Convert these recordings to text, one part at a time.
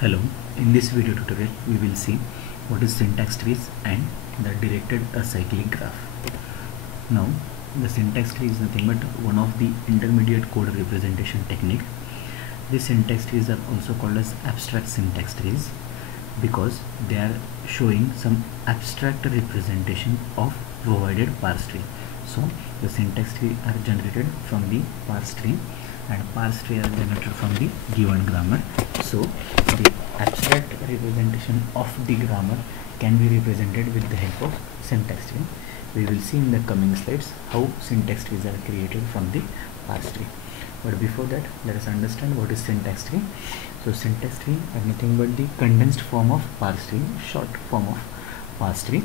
Hello, in this video tutorial we will see what is syntax trees and the directed acyclic graph. Now the syntax tree is nothing but one of the intermediate code representation technique. These syntax trees are also called as abstract syntax trees because they are showing some abstract representation of provided parse tree. So the syntax tree are generated from the parse tree and parse tree are generated from the given grammar. So the abstract representation of the grammar can be represented with the help of syntax tree. We will see in the coming slides how syntax trees are created from the parse tree. But before that, let us understand what is syntax tree. So syntax tree are nothing but the condensed form of parse tree, short form of parse tree.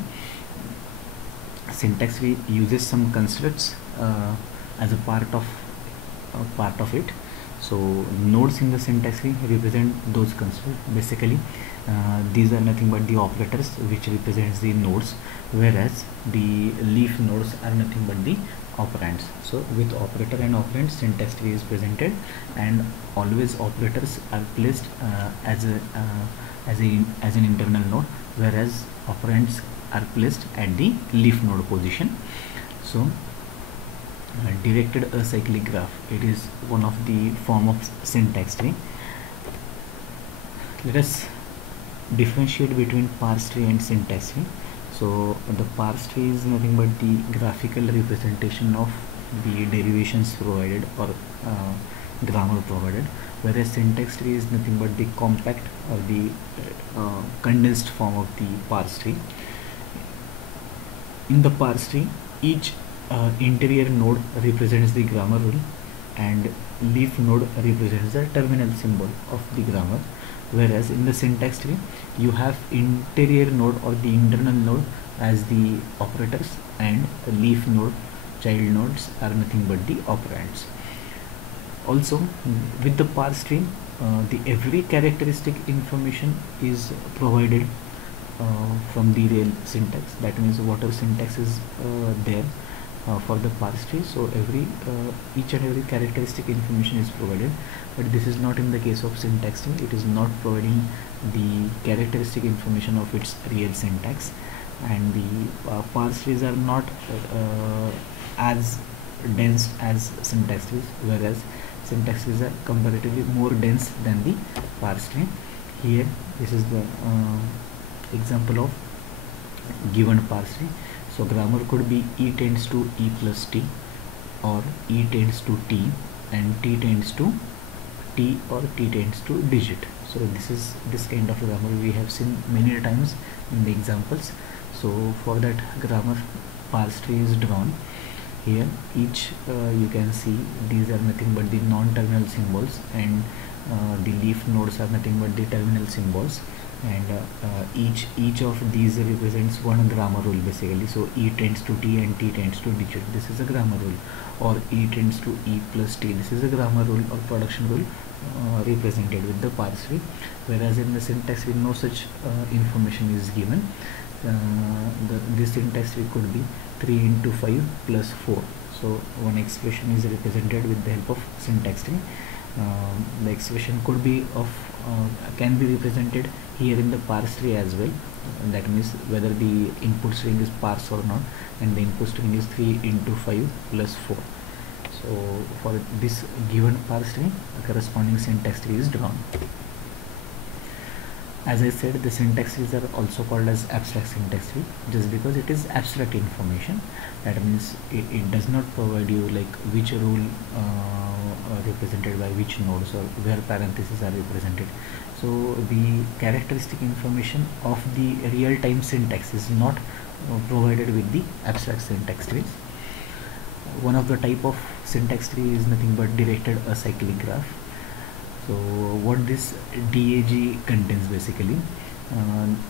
Syntax tree uses some constructs as a part of it. So nodes in the syntax tree represent those constructs. Basically these are nothing but the operators which represents the nodes, whereas the leaf nodes are nothing but the operands. So with operator and operand, syntax tree is presented, and always operators are placed as an internal node, whereas operands are placed at the leaf node position. So directed acyclic graph, it is one of the form of syntax tree. Let us differentiate between parse tree and syntax tree. So the parse tree is nothing but the graphical representation of the derivations provided or grammar provided, whereas syntax tree is nothing but the compact or the condensed form of the parse tree. In the parse tree, each interior node represents the grammar rule and leaf node represents the terminal symbol of the grammar, whereas in the syntax tree you have interior node or the internal node as the operators and leaf node, child nodes are nothing but the operands. Also with the parse tree, the every characteristic information is provided from the real syntax. That means whatever syntax is there for the parse tree, so each and every characteristic information is provided, but this is not in the case of syntax tree. It is not providing the characteristic information of its real syntax, and the parse trees are not as dense as syntax trees, whereas syntax trees are comparatively more dense than the parse tree. Here this is the example of given parse tree. So grammar could be E tends to E plus T, or E tends to T, and T tends to T, or T tends to digit. So this kind of grammar we have seen many times in the examples. So for that grammar, parse tree is drawn. Here each you can see these are nothing but the non-terminal symbols, and the leaf nodes are nothing but the terminal symbols, and each of these represents one grammar rule basically. So E tends to T and T tends to digit, this is a grammar rule, or E tends to E plus T, this is a grammar rule or production rule represented with the parse tree, whereas in the syntax tree no such information is given. This syntax tree could be 3 into 5 plus 4. So one expression is represented with the help of syntax tree. The expression could be can be represented here in the parse tree as well. That means whether the input string is parse or not, and the input string is 3 into 5 plus 4. So for this given parse tree, a corresponding syntax tree is drawn. As I said, the syntax trees are also called as abstract syntax tree just because it is abstract information. That means it does not provide you like which rule represented by which nodes or where parentheses are represented. So the characteristic information of the real-time syntax is not provided with the abstract syntax trees. One of the type of syntax tree is nothing but directed acyclic graph. So what this DAG contains basically,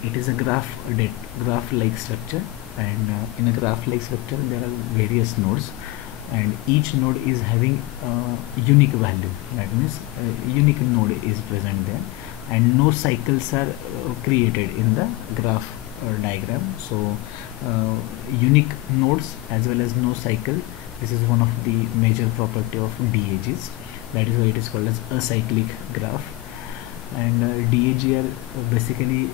it is a graph-like structure, and in a graph-like structure there are various nodes, and each node is having unique value. That means a unique node is present there, and no cycles are created in the graph diagram. So unique nodes as well as no cycle, this is one of the major property of DAGs. That is why it is called as acyclic graph. and DAG are basically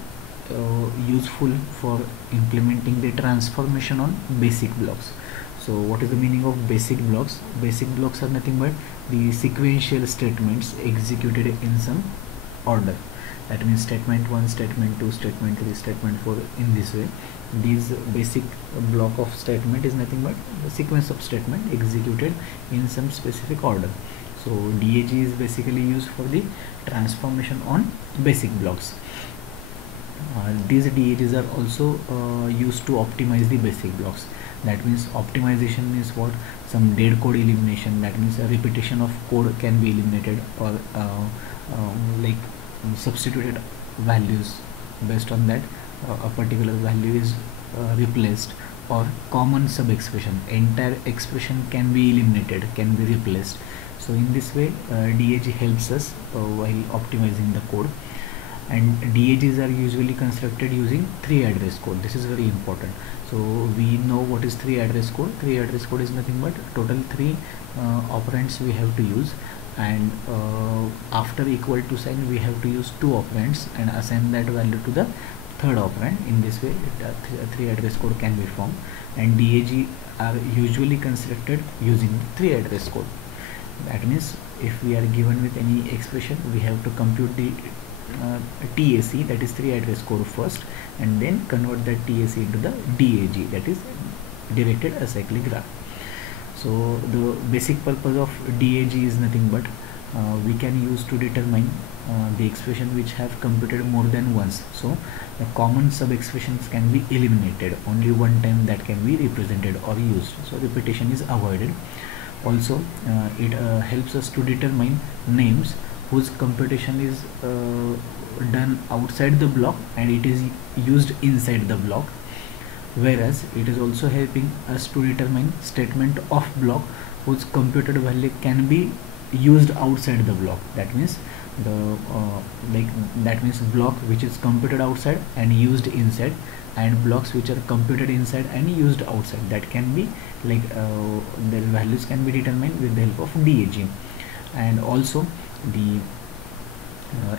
useful for implementing the transformation on basic blocks. So what is the meaning of basic blocks? Basic blocks are nothing but the sequential statements executed in some order. That means statement 1, statement 2, statement 3, statement 4, in this way. These basic block of statement is nothing but the sequence of statement executed in some specific order. So DAG is basically used for the transformation on basic blocks. These DAGs are also used to optimize the basic blocks. That means optimization is what? Some dead code elimination. That means a repetition of code can be eliminated, or like substituted values. Based on that, a particular value is replaced, or common sub expression, entire expression can be eliminated, can be replaced. So in this way, DAG helps us while optimizing the code. And DAGs are usually constructed using 3 address code. This is very important. So we know what is 3 address code. 3 address code is nothing but total 3 operands we have to use, and after equal to sign we have to use 2 operands and assign that value to the third operand. In this way, 3 address code can be formed, and DAG are usually constructed using 3 address code. That means if we are given with any expression, we have to compute the TAC, that is 3 address code first, and then convert that TAC into the DAG, that is directed acyclic graph. So the basic purpose of DAG is nothing but we can use to determine the expression which have computed more than once. So the common sub expressions can be eliminated, only one time that can be represented or used, so repetition is avoided. Also it helps us to determine names whose computation is done outside the block and it is used inside the block, whereas it is also helping us to determine statement of block whose computed value can be used outside the block. That means the that means block which is computed outside and used inside, and blocks which are computed inside and used outside, that can be like their values can be determined with the help of DAG. And also the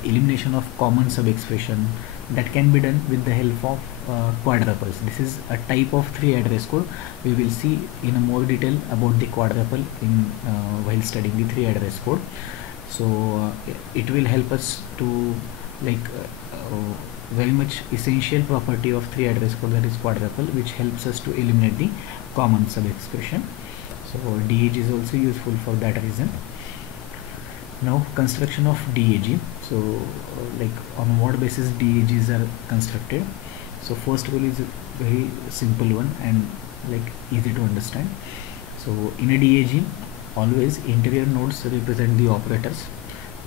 elimination of common sub expression, that can be done with the help of quadruples. This is a type of 3 address code. We will see in a more detail about the quadruple in while studying the 3 address code. So it will help us to very much essential property of 3 address code, that is quadruple, which helps us to eliminate the common sub expression. So DAG is also useful for that reason. Now construction of DAG. So on what basis DAGs are constructed? So first rule is a very simple one and easy to understand. So in a DAG, always interior nodes represent the operators,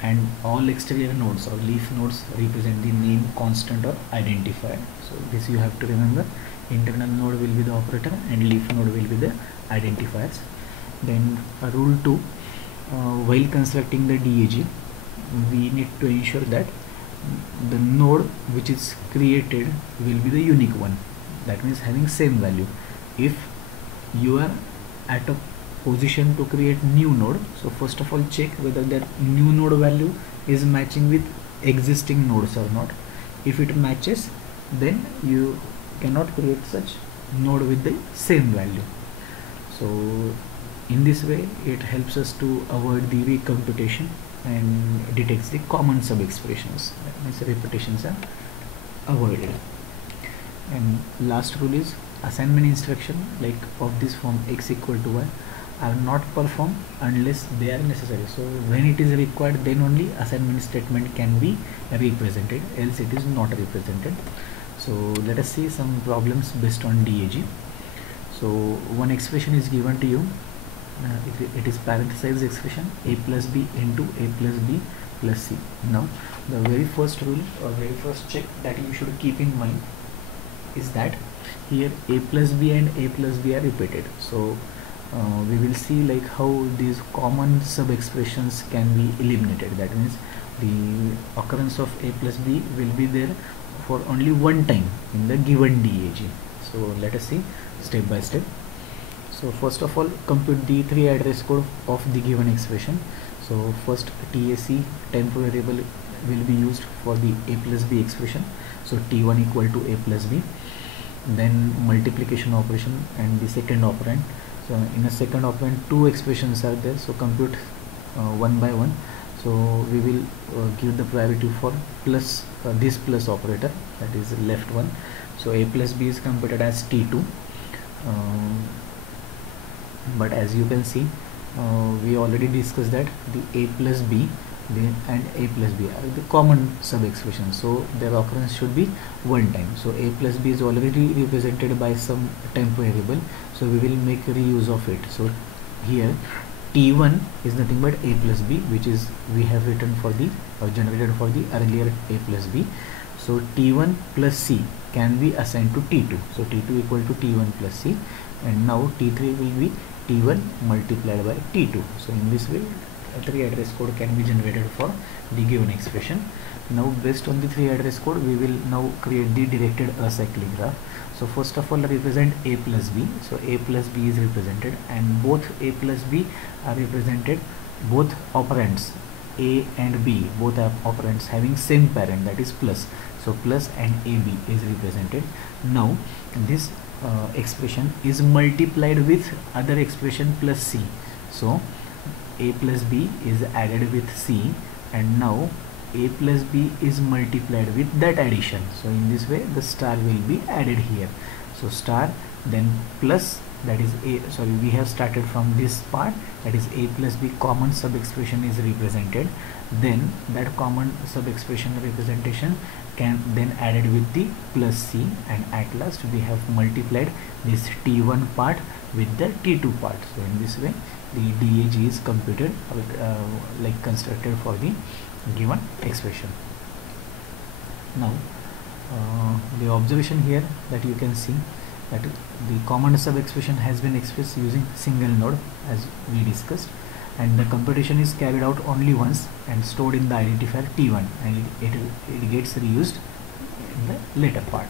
and all exterior nodes or leaf nodes represent the name, constant or identifier. So this you have to remember. Internal node will be the operator and leaf node will be the identifiers. Then rule 2, while constructing the DAG, we need to ensure that the node which is created will be the unique one, that means having same value. If you are at a position to create new node, so first of all check whether that new node value is matching with existing nodes or not. If it matches, then you cannot create such node with the same value. So in this way it helps us to avoid the recomputation and detects the common sub expressions, that means repetitions are avoided. And last rule is assignment instruction of this form x equal to y are not performed unless they are necessary. So when it is required, then only assignment statement can be represented, else it is not represented. So let us see some problems based on DAG. So one expression is given to you. It is parenthesized expression a plus b into a plus b plus c. Now the very first rule or very first check that you should keep in mind is that here a plus b and a plus b are repeated. So we will see how these common sub expressions can be eliminated. That means the occurrence of a plus b will be there for only one time in the given DAG. So let us see step by step. So first of all, compute the 3 address code of the given expression. So first TAC, temp variable will be used for the a plus b expression. So t1 equal to a plus b, then multiplication operation and the second operand. So in a second operand two expressions are there, so compute one by one. So we will give the priority for plus this plus operator, that is left one. So a plus b is computed as t2, but as you can see, we already discussed that the a plus b and a plus b are the common sub expressions, so their occurrence should be one time. So a plus b is already represented by some temp variable, so we will make reuse of it. So here t1 is nothing but a plus b, which is we have written for the generated for the earlier a plus b. So t1 plus c can be assigned to t2, so t2 equal to t1 plus c, and now t3 will be t1 multiplied by t2. So in this way, three address code can be generated for the given expression. Now based on the three address code, we will now create the directed acyclic graph. So first of all, represent a plus b. So a plus b is represented, and both a plus b are represented, both operands a and b, both are operands having same parent, that is plus. So plus and ab is represented. Now this expression is multiplied with other expression plus c. So a plus b is added with c, and now a plus b is multiplied with that addition. So in this way the star will be added here. So star, then plus, that is a, sorry, we have started from this part, that is a plus b common sub expression is represented, then that common sub expression representation can then added with the plus c, and at last we have multiplied this t1 part with the t2 part. So in this way the DAG is computed like constructed for the given expression. Now the observation here that you can see that the common sub expression has been expressed using single node as we discussed, and the computation is carried out only once and stored in the identifier t1, and it gets reused in the later part.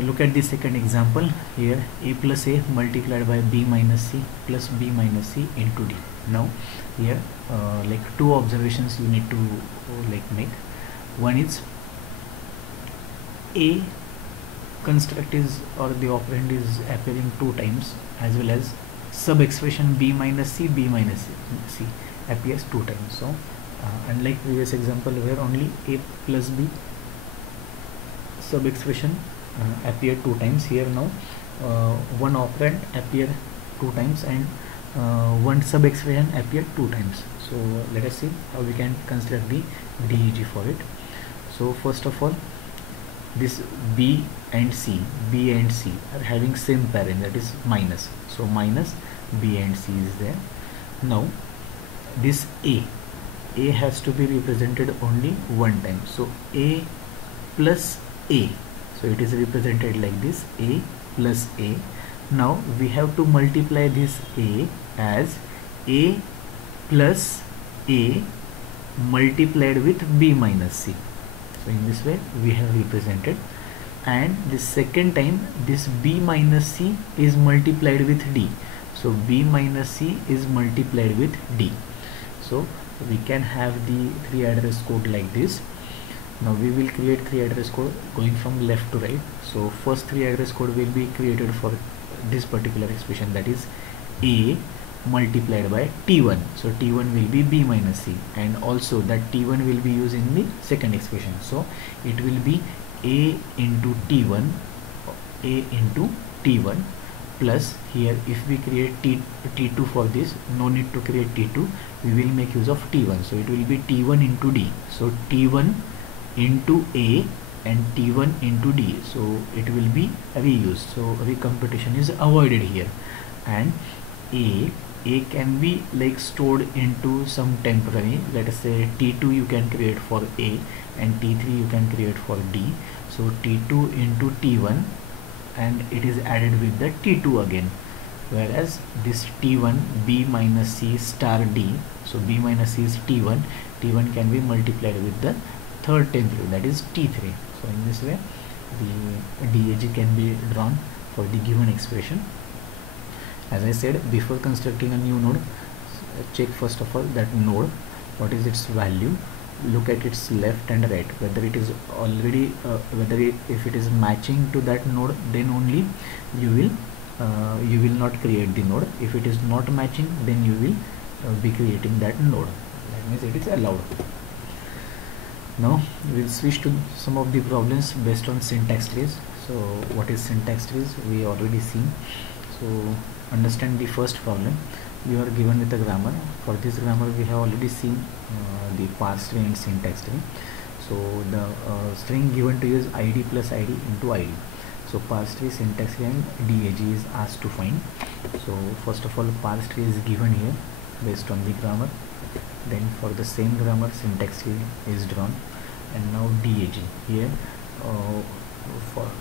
Look at the second example here, a plus a multiplied by b minus c plus b minus c into d. Now here like two observations you need to like make. One is a construct is, or the operand is appearing two times, as well as sub expression b minus c appears two times. So unlike previous example where only a plus b sub expression appear two times, here now one operand appear two times and one sub expression appear two times. So let us see how we can construct the DAG for it. So first of all, this b and c are having same parent, that is minus, so minus b and c is there. Now this a has to be represented only one time, so a plus a, so it is represented like this, a plus a. Now we have to multiply this a as a plus a multiplied with b minus c. So in this way we have represented, and the second time this b minus c is multiplied with d, so b minus c is multiplied with d. So we can have the three address code like this. Now we will create three address code going from left to right. So first three address code will be created for this particular expression, that is a multiplied by t1, so t1 will be b minus c, and also that t1 will be used in the second expression, so it will be a into t1 plus, here if we create t2 for this, no need to create t2, we will make use of t1, so it will be t1 into d, so t1 into a and t1 into d, so it will be reused, so recomputation is avoided here. And a can be like stored into some temporary, let us say t2 you can create for a and t3 you can create for d, so t2 into t1 and it is added with the t2 again, whereas this t1 b minus c star d, so b minus c is t1 can be multiplied with the third temporary, that is t3. So in this way the DAG can be drawn for the given expression. As I said, before constructing a new node, check first of all that node, what is its value, look at its left and right, whether it is already if it is matching to that node, then only you will not create the node. If it is not matching, then you will be creating that node. That means it is allowed. Now we'll switch to some of the problems based on syntax trees. So what is syntax trees? We already seen. So understand the first problem. You are given with a grammar. For this grammar we have already seen the parse tree and syntax tree. So the string given to you is id plus id into id. So parse tree, syntax tree and DAG is asked to find. So first of all, parse tree is given here based on the grammar. Then for the same grammar, syntax tree is drawn, and now DAG here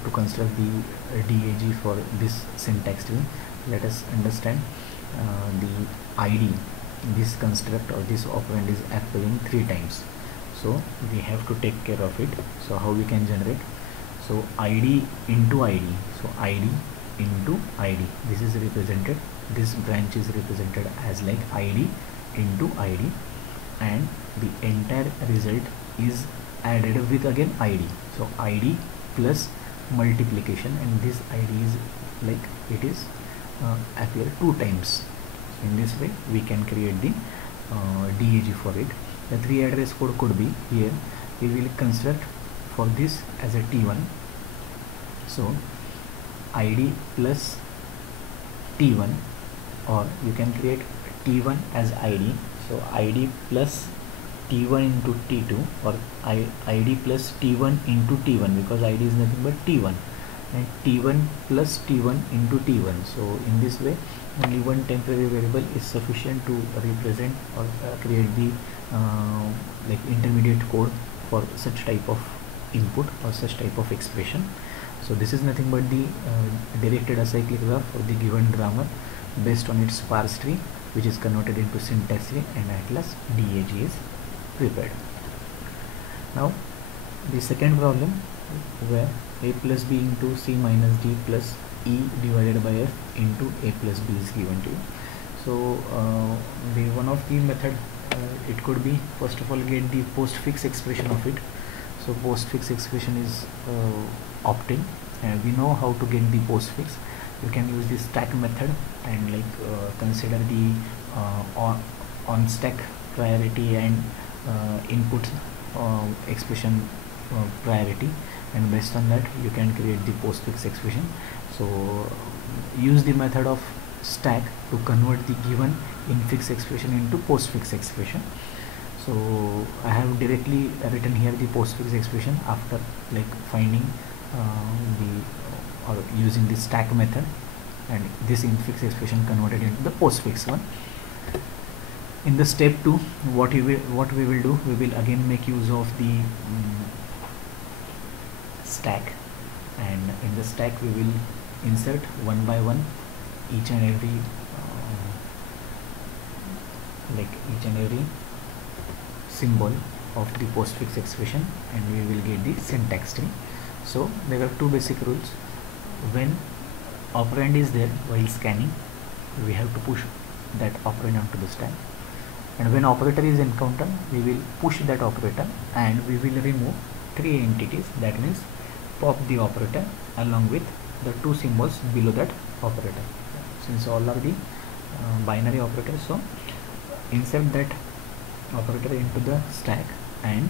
to construct the DAG for this syntax tree. Let us understand the ID. This construct or this operand is appearing 3 times, so we have to take care of it. So how we can generate? So ID into ID. So ID into ID. This is represented. This branch is represented as like ID into ID, and the entire result is added with again ID. So ID plus multiplication, and this ID is like it is appear 2 times. In this way we can create the DAG for it. The 3 address code could be here. We will construct for this as a T1. So ID plus T1, or you can create T1 as ID. So ID plus T1 into T2, or ID plus T1 into T1, because ID is nothing but T1, and T1 plus T1 into T1. So in this way only one temporary variable is sufficient to represent or create the like intermediate code for such type of input or such type of expression. So this is nothing but the directed acyclic graph for the given grammar based on its parse tree, which is converted into syntax tree, and at last DAG is prepared. Now the second problem, where a plus b into c minus d plus e divided by f into a plus b is given to you. So the one of the method, it could be, first of all, get the postfix expression of it. So postfix expression is opt-in, and we know how to get the postfix. You can use the stack method and like consider the on stack priority and input expression priority, and based on that you can create the postfix expression. So use the method of stack to convert the given infix expression into postfix expression. So I have directly written here the postfix expression after like finding or using the stack method, and this infix expression converted into the postfix one. In the step 2, what we will do, we will again make use of the stack, and in the stack we will insert one by one each and every symbol of the postfix expression, and we will get the syntax tree. So there are 2 basic rules. When operand is there while scanning, we have to push that operand onto the stack, and when operator is encountered, we will push that operator and we will remove 3 entities. That means pop the operator along with the 2 symbols below that operator, since all are the binary operators. So insert that operator into the stack and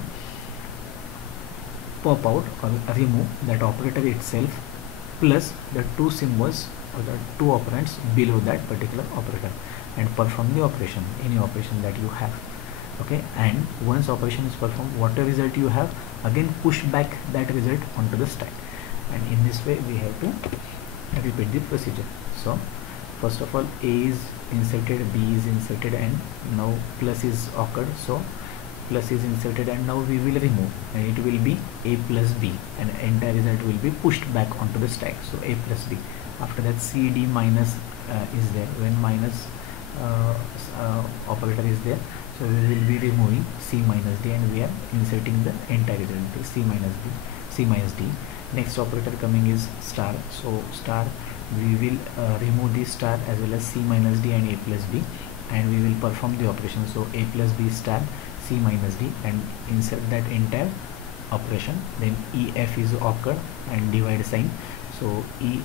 pop out or remove that operator itself plus the 2 symbols or the 2 operands below that particular operator, and perform the operation, any operation that you have. Okay, and once operation is performed, whatever result you have, again push back that result onto the stack, and in this way we have to repeat the procedure. So first of all, A is inserted, B is inserted, and now plus is occurred. So plus is inserted, and now we will remove, and it will be A plus B, and entire result will be pushed back onto the stack. So A plus B. After that, C D minus is there. When minus operator is there, so we will be removing C minus D, and we are inserting the entire result, C minus D. Next operator coming is star. So star, we will remove the star as well as C minus D and A plus B, and we will perform the operation. So A plus B star, C minus D and insert that entire operation. Then EF is occurred and divide sign, so E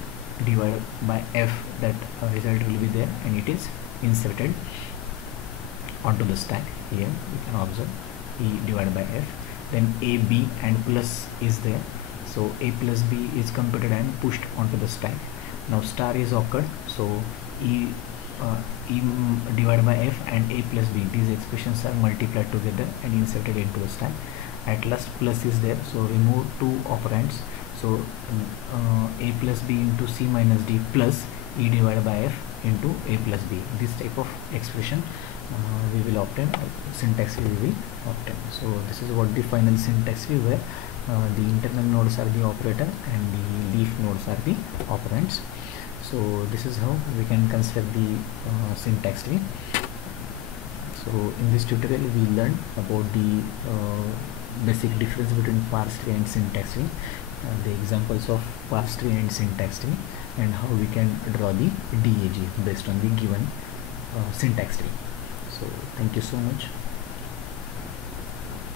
divided by F, that result will be there and it is inserted onto the stack. Here you can observe E divided by F. Then A, B and plus is there, so A plus B is computed and pushed onto the stack. Now star is occurred, so E divided by F and A plus B, these expressions are multiplied together and inserted into the stack. At last plus is there, so remove two operands, so A plus B into C minus D plus E divided by F into A plus B. This type of expression we will obtain, syntax we will obtain. So this is what the final syntax tree, where the internal nodes are the operator and the leaf nodes are the operands. So this is how we can construct the syntax tree. So in this tutorial we learned about the basic difference between parse tree and syntax tree, the examples of parse tree and syntax tree, and how we can draw the DAG based on the given syntax tree. So thank you so much.